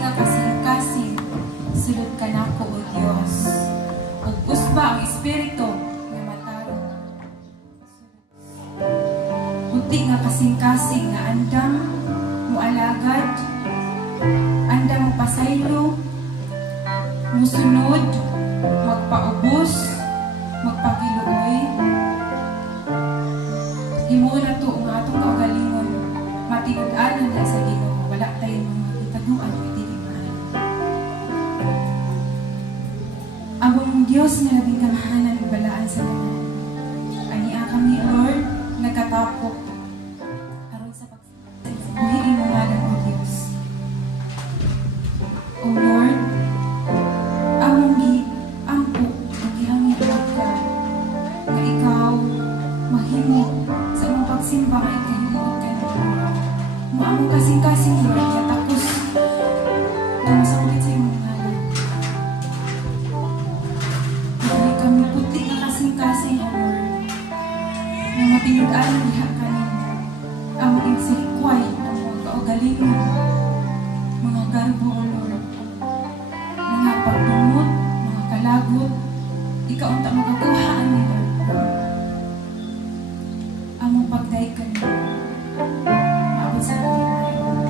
nga kasing-kasing, sulod ka na ko, O Diyos. Ug usba ang Espiritu nga matarong. Unti nga kasing-kasing nga andam mo alagad, andam mo pasaylo, musunod, magpaubos, magpakiluoy. Himo na to nga atong kaugalingon, matinud-anon na sa Ginoo, wala tayong mga itaguan o itiliman. Among Diyos nga labing kamahanan ug balaan sa laman. Ania kami, Lord, nagkatapok aron sa pagbuhiin mo ngalan o Diyos. O Lord, among giampo ug gihangyo ka nga ikaw mahimo sa among pagsimba nga ikahimuot ka ng Lord. Mo among kasing-kasing, Lord, nga tapos na masakit sa imong ngalan. Dahil kami puti nga kasing-kasing, O Lord, na matinud-anon diha kanimo. Among insilikway ang mga kaugalingon, mga garbo, O Lord, mga pagdumot, mga kalagot, ikaw ang magkakuhaan ni Lord. Among pagdaig kanimo, maabot sa ating mga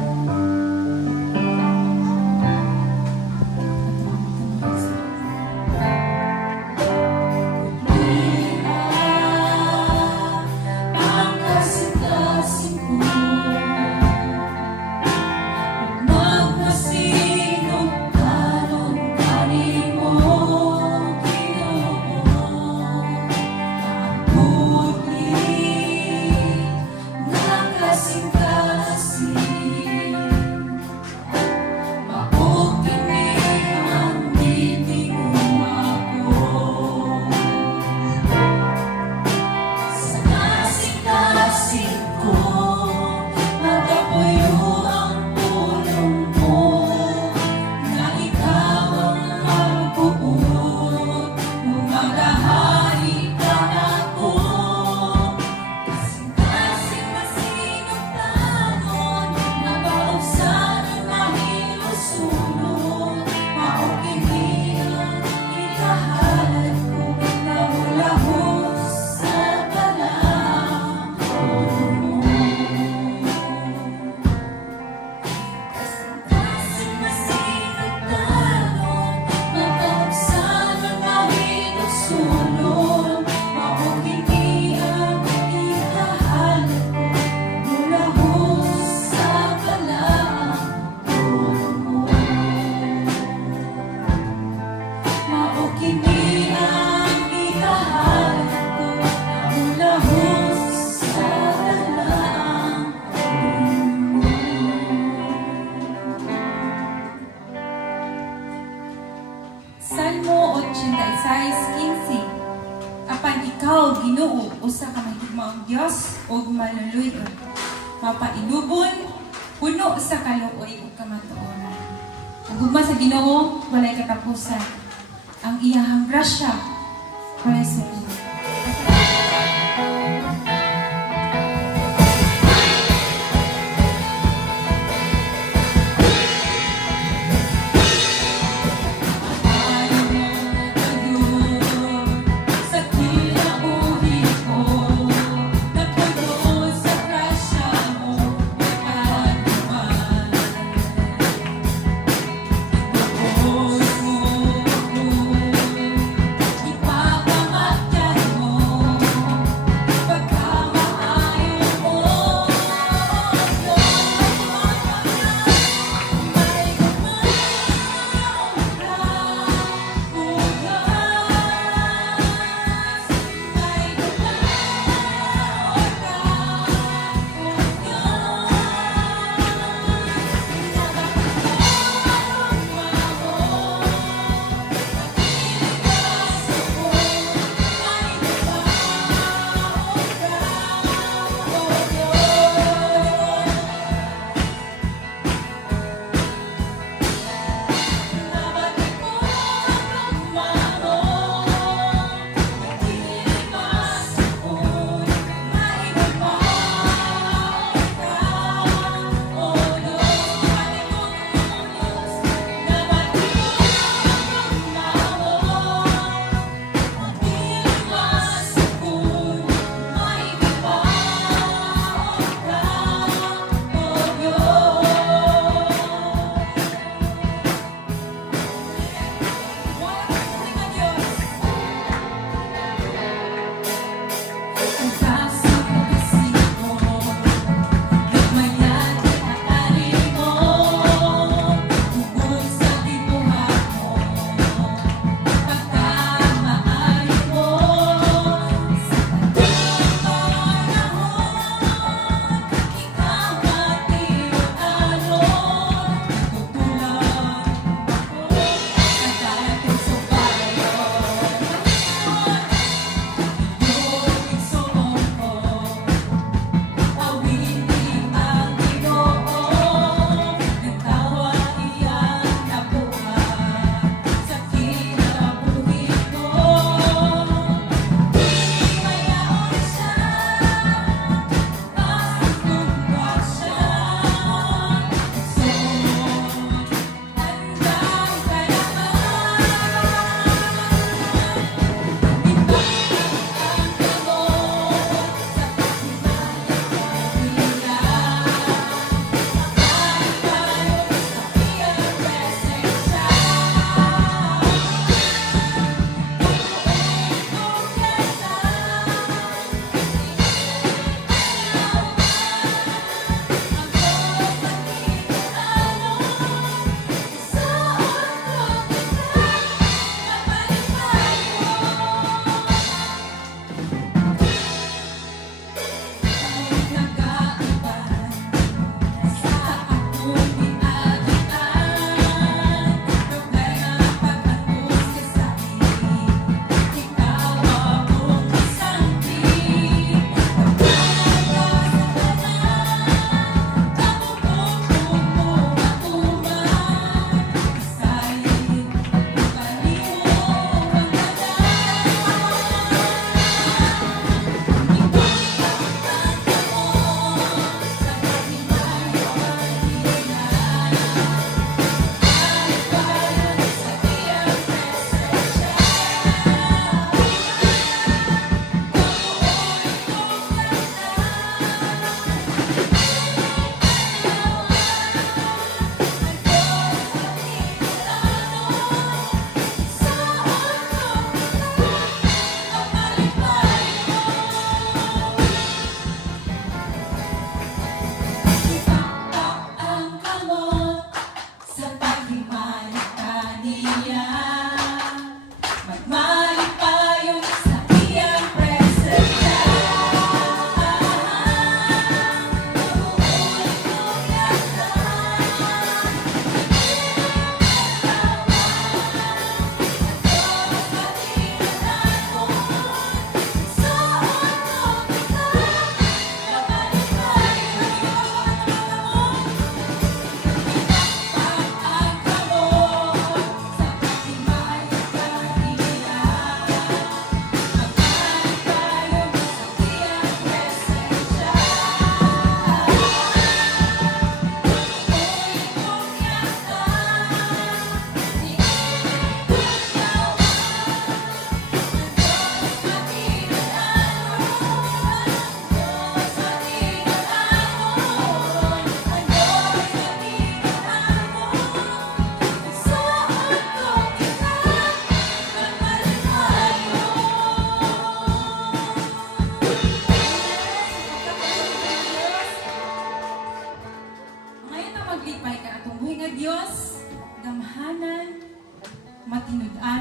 Salmo 86:15. Apan ikaw, Ginoo, usa ka mahigmaong Dios ug maluluyon, mapailubon, puno sa kaluoy ug kamatuoran. Ang gugma sa Ginoo walay katapusan. Ang iyahang grasya walay sulod. Ipagamat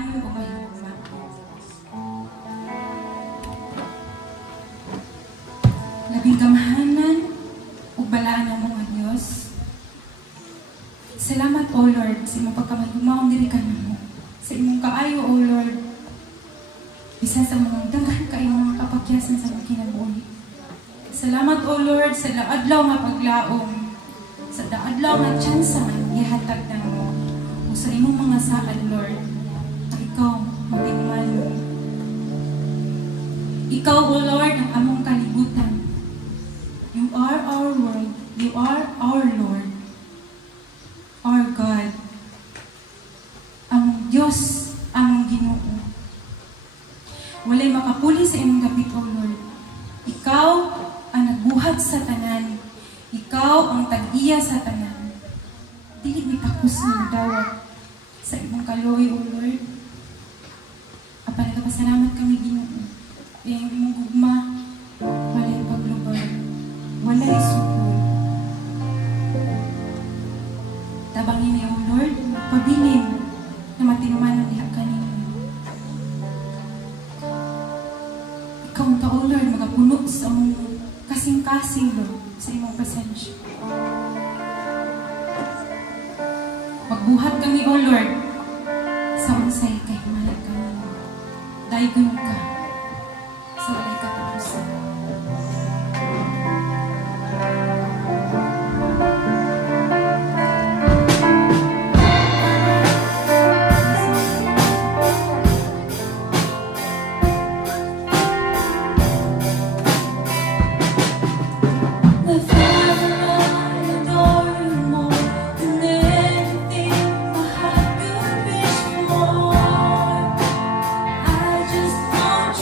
dayon o mahigugma. Labing kamahanan ug balaan ng mga Dios. Salamat o Lord sa imong pagkamahigugmaon diri kanimo. Sa imong kaayo o Lord. Bisa sa mga daghan kayo mga kapakyasan sa mga kinabuhi. Salamat o Lord sa daadlaw nga paglaom. Sa daadlaw nga tsansa nga gihatag namo. O sa imong mga saad Lord. Na ikaw matigmalo. Ikaw o Lord ang among kalibutan. You are our world. You are our Lord. Our God. Ang Diyos, ang Ginoo. Walay makapuli sa imong dapit, O Lord. Ikaw ang nagbuhat sa tanan. Ikaw ang tag-iya sa tanan. Dili ni takos ng dawat sa imong kaloy, O Lord. Apan nagpasalamat kami, Ginoo. Kaya ang imong gugma, walay paglubag. Walay sukol. Tabangin niyo, Lord, pabilin na matinuman ang diha kanino. Ikaw ang tao, Lord, magapuno sa mong kasing-kasing, Lord, sa imong presensya. Magbuhat kami, O Lord, sa unsay kahimalan kanino. Daygon ka sa walay katapusan. My Father, I adore you more than anything my heart could wish for. I just want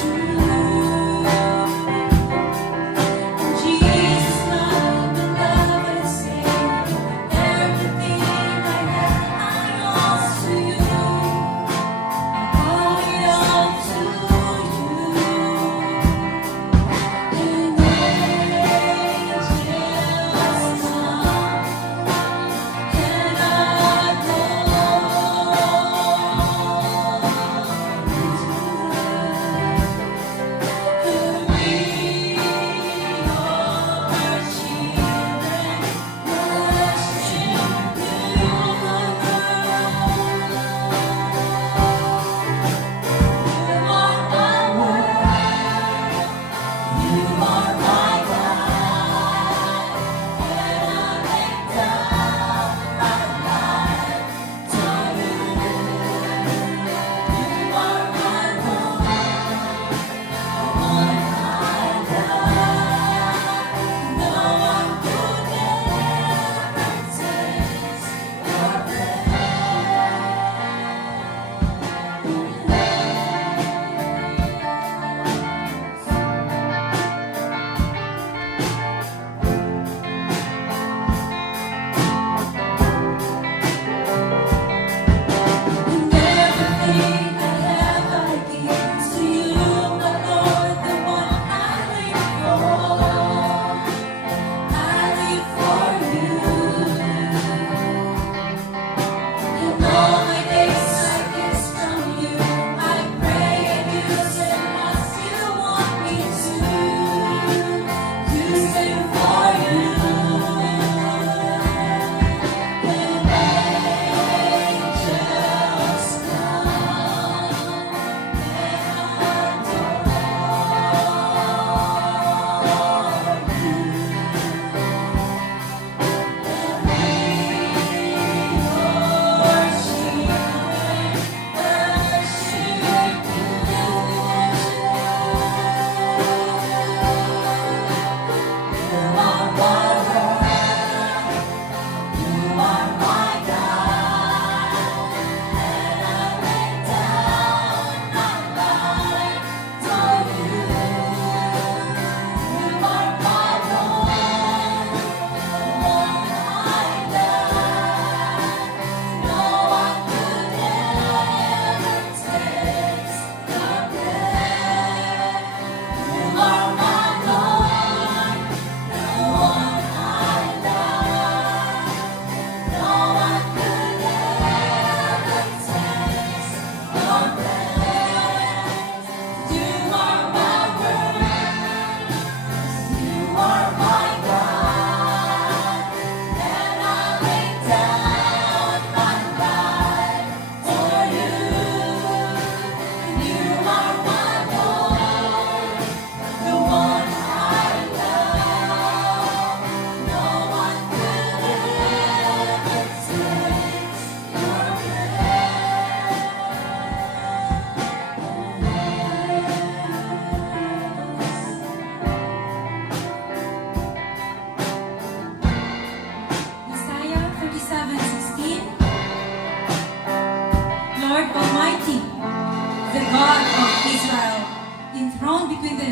between the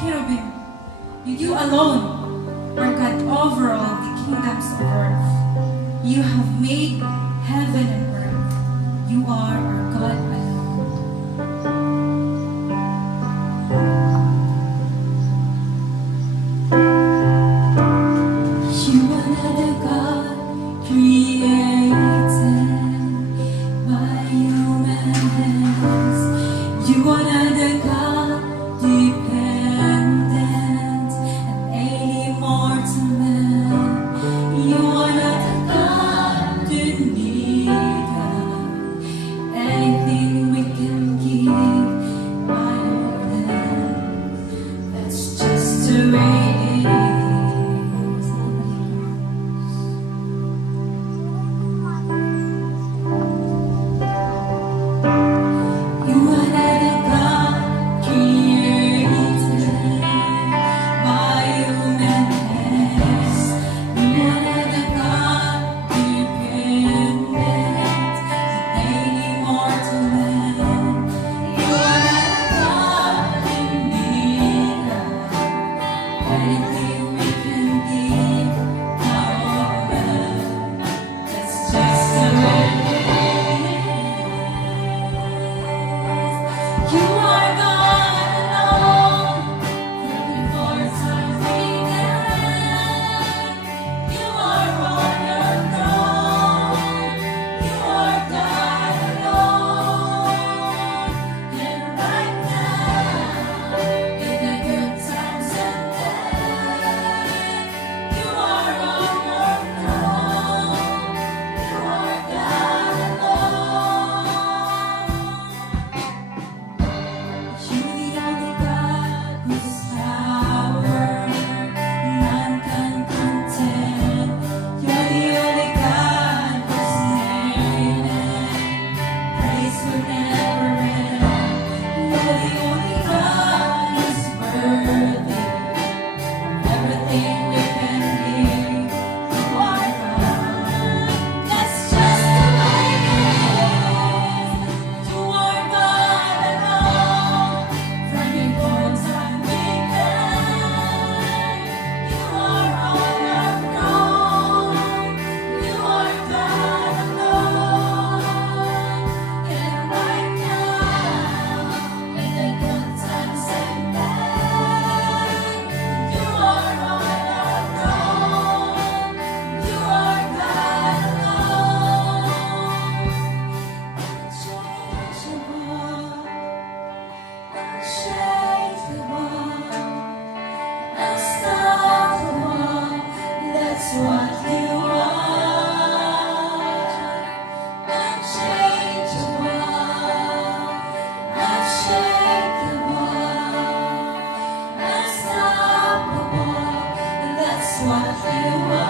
cherubim. You alone are God over all the kingdoms of earth. You have made heaven and earth. You are our God alone. You are the God created by human hands. You are the God dependent and any mortal man. You are the God who need anything we can give. My Lord, that's just the way it is. You are the God created by human hands. You are the God dependent on any mortal man. You are the God in need of anything we can give. Our love, that's just the way it is. You are God alone, from before time began. You are on your throne. You are God alone. And right now, in the good times and bad, you are on your throne. You are God alone. You're the only God whose power none can contend. You're the only God whose name and praise will never end. You're the only God who's worthy of everything we can give. You are God. That's just the way it is. You are God alone. From before time began, you are on your throne. You are God alone. And right now, in the good times and bad, you are on your throne. You are God alone. Unchangeable, unstoppable, that's what you are. Unchangeable, unshakable, unstoppable, that's what you are.